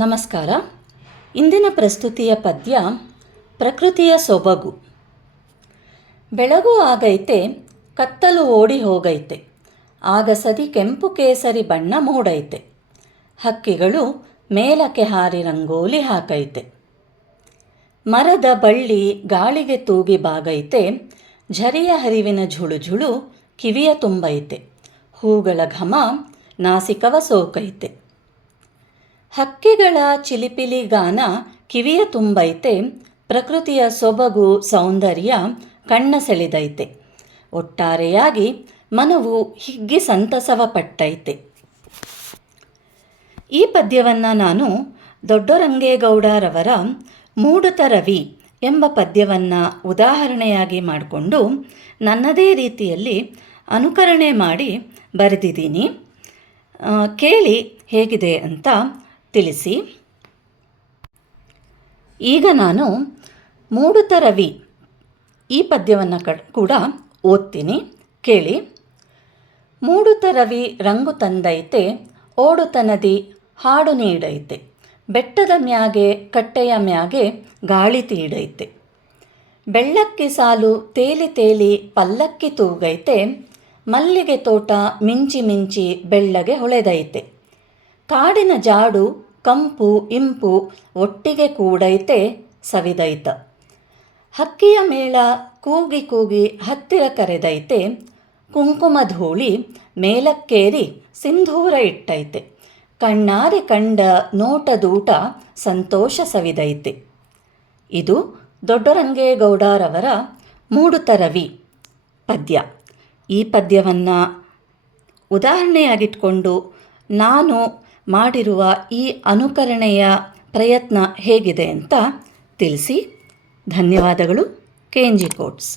ನಮಸ್ಕಾರ. ಇಂದಿನ ಪ್ರಸ್ತುತಿಯ ಪದ್ಯ ಪ್ರಕೃತಿಯ ಸೊಬಗು. ಬೆಳಗು ಆಗೈತೆ, ಕತ್ತಲು ಓಡಿ ಹೋಗೈತೆ, ಆಗಸದಿ ಕೆಂಪು ಕೇಸರಿ ಬಣ್ಣ ಮೂಡೈತೆ, ಹಕ್ಕಿಗಳು ಮೇಲಕ್ಕೆ ಹಾರಿ ರಂಗೋಲಿ ಹಾಕೈತೆ, ಮರದ ಬಳ್ಳಿ ಗಾಳಿಗೆ ತೂಗಿ ಬಾಗೈತೆ, ಝರಿಯ ಹರಿವಿನ ಝುಳುಝುಳು ಕಿವಿಯ ತುಂಬೈತೆ, ಹೂಗಳ ಘಮ ನಾಸಿಕವ ಸೋಕೈತೆ, ಹಕ್ಕಿಗಳ ಚಿಲಿಪಿಲಿ ಗಾನ ಕಿವಿಯ ತುಂಬೈತೆ, ಪ್ರಕೃತಿಯ ಸೊಬಗು ಸೌಂದರ್ಯ ಕಣ್ಣ ಸೆಳೆದೈತೆ, ಒಟ್ಟಾರೆಯಾಗಿ ಮನವು ಹಿಗ್ಗಿ ಸಂತಸವ ಪಟ್ಟೈತೆ. ಈ ಪದ್ಯವನ್ನು ನಾನು ದೊಡ್ಡರಂಗೇಗೌಡರವರ ಮೂಡುತ ರವಿ ಎಂಬ ಪದ್ಯವನ್ನು ಉದಾಹರಣೆಯಾಗಿ ಮಾಡಿಕೊಂಡು ನನ್ನದೇ ರೀತಿಯಲ್ಲಿ ಅನುಕರಣೆ ಮಾಡಿ ಬರೆದಿದ್ದೀನಿ. ಕೇಳಿ ಹೇಗಿದೆ ಅಂತ ತಿಳಿಸಿ. ಈಗ ನಾನು ಮೂಡುತ ರವಿ ಈ ಪದ್ಯವನ್ನು ಕೂಡ ಓದ್ತೀನಿ, ಕೇಳಿ. ಮೂಡುತ ರವಿ ರಂಗು ತಂದೈತೆ, ಓಡುತ ನದಿ ಹಾಡು ನೀಡೈತೆ, ಬೆಟ್ಟದ ಮ್ಯಾಗೆ ಕಟ್ಟೆಯ ಮ್ಯಾಗೆ ಗಾಳಿ ತೀಡೈತೆ, ಬೆಳ್ಳಕ್ಕಿ ಸಾಲು ತೇಲಿ ತೇಲಿ ಪಲ್ಲಕ್ಕಿ ತೂಗೈತೆ, ಮಲ್ಲಿಗೆ ತೋಟ ಮಿಂಚಿ ಮಿಂಚಿ ಬೆಳ್ಳಗೆ ಹೊಳೆದೈತೆ, ಕಾಡಿನ ಜಾಡು ಕಂಪು ಇಂಪು ಒಟ್ಟಿಗೆ ಕೂಡೈತೆ ಸವಿದೈತ, ಹಕ್ಕಿಯ ಮೇಳ ಕೂಗಿ ಕೂಗಿ ಹತ್ತಿರ ಕರೆದೈತೆ, ಕುಂಕುಮ ಧೂಳಿ ಮೇಲಕ್ಕೇರಿ ಸಿಂಧೂರ ಇಟ್ಟೈತೆ, ಕಣ್ಣಾರೆ ಕಂಡ ನೋಟದೂಟ ಸಂತೋಷ ಸವಿದೈತೆ. ಇದು ದೊಡ್ಡರಂಗೇಗೌಡರವರ ಮೂಡುತ ರವಿ ಪದ್ಯ. ಈ ಪದ್ಯವನ್ನು ಉದಾಹರಣೆಯಾಗಿಟ್ಕೊಂಡು ನಾನು ಮಾಡಿರುವ ಈ ಅನುಕರಣೆಯ ಪ್ರಯತ್ನ ಹೇಗಿದೆ ಅಂತ ತಿಳಿಸಿ. ಧನ್ಯವಾದಗಳು. KNG quotes.